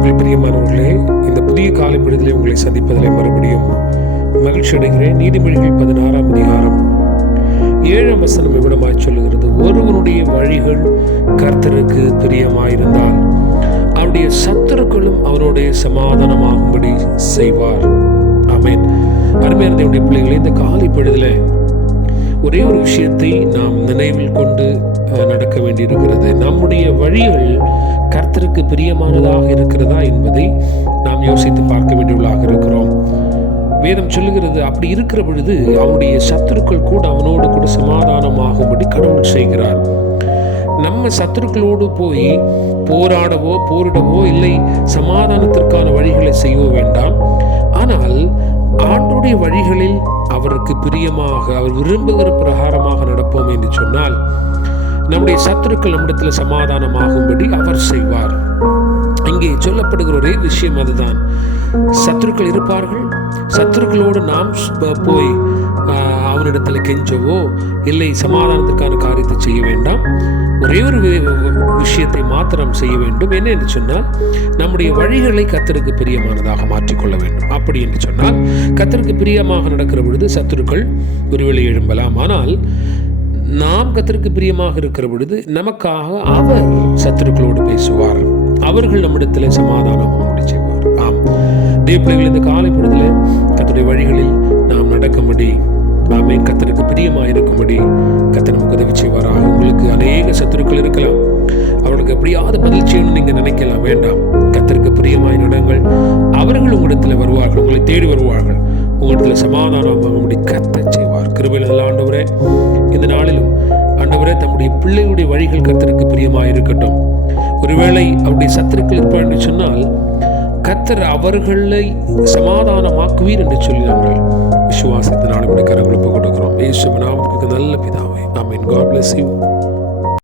கிறிஸ்துவுக்குள் பிரியமானவர்களே, இந்த புதிய காலைப்பொழுதிலே உங்களை சந்திப்பதிலே மறுபடியும் மகிழ்ச்சி அடைகிறேன். நீதிமொழிகள் 16ஆம் அதிகாரம் 7ஆம் வசனம் இவ்விடமாய் சொல்லுகிறது, ஒருவனுடைய வழிகள் கர்த்தருக்கு பிரியமாயிருந்தால் அவருடைய சத்துருக்களும் அவனுடைய சமாதானமாகும்படி செய்வார். ஆமென். அருமையான தேவனுடைய பிள்ளைகளே, இந்த காலைப்பொழுதிலே ஒரே ஒரு விஷயத்தை நாம் நினைவில் கொண்டு நடக்க வேண்டியிருக்கிறது. நம்முடைய வழிகள் கர்த்தருக்கு பிரியமானதாக இருக்கிறதா என்பதை நாம் யோசித்து பார்க்க வேண்டியவர்களாக இருக்கிறோம். வேதம் சொல்லுகிறது, அப்படி இருக்கிற பொழுது அவனுடைய சத்துருக்கள் கூட அவனோடு கூட சமாதானமாகும்படி கடவுள் செய்கிறார். நம்ம சத்துருக்களோடு போய் போரிடவோ இல்லை சமாதானத்திற்கான வழிகளை செய்ய வேண்டாம். ஆனால் ஆண்டோடைய வழிகளில் அவருக்கு பிரியமாக, அவர் விரும்புகிற பிரகாரமாக நடப்போம் என்று சொன்னால் நம்முடைய சத்துருக்கள் நம்மிடத்தில் சமாதானமாகும்படி அவர் செய்வார். இங்கே சொல்லப்படுகிற ஒரே விஷயம் அதுதான். சத்துருக்கள் இருப்பார்கள். சத்துருக்களோடு நாம் போய் அவனிடத்தில் கெஞ்சவோ இல்லை சமாதானத்திற்கான காரியத்தை செய்ய வேண்டாம். ஒரே ஒரு விஷயத்தை மாத்திரம் செய்ய வேண்டும். என்ன என்று சொன்னால், நம்முடைய வழிகளை கர்த்தருக்கு பிரியமானதாக மாற்றிக்கொள்ள வேண்டும். அப்படி என்று சொன்னால், கர்த்தருக்கு பிரியமாக நடக்கிற பொழுது சத்துருக்கள் ஒருவேளை எழும்பலாம். ஆனால் நாம் கர்த்தருக்கு பிரியமாக இருக்கிற பொழுது நமக்காக அவர் சத்துருக்களோடு பேசுவார். அவர்கள் நம்மிடத்தில் சமாதானம் செய்வார். ஆம் தேவப்பிள்ளைகள், இந்த காலை பொழுதுல கர்த்தருடைய வழிகளில் நாம் நடக்கும்படி, ஆமென், கர்த்தருக்கு பிரியமாக இருக்கும்படி கர்த்தர் நமக்கு உதவி செய்வாராக. உங்களுக்கு அநேக சத்துருக்கள் இருக்கலாம். அவர்களுக்கு எப்படியாவது பதில் செய்யணும்னு நீங்க நினைக்கலாம். வேண்டாம், கர்த்தருக்கு பிரியமாய் நடங்கள். அவர்கள் உங்களிடத்தில் வருவார்கள், உங்களை தேடி வருவார்கள். உங்களிடத்தில் சமாதானமாகும்படி கர்த்தர் செய்வார். கிருபையில் நல்ல ஆண்டவரே, இந்த நாளிலும் ஆண்டவரே, தம்முடைய பிள்ளைகளுடைய வழிகள் கர்த்தருக்கு பிரியமாய் இருக்கட்டும். ஒருவேளை அவருடைய சத்துருக்கள் இருப்பார் என்று சொன்னால் கர்த்தர் அவர்களை சமாதானமாக்குவீர் என்று சொல்லி நாங்கள் விசுவாசத்தினாலும் கரங்களுக்கு கொடுக்கிறோம். இயேசுவின் நாமத்துக்கு நல்ல பிதாவே, ஆமென். God bless you.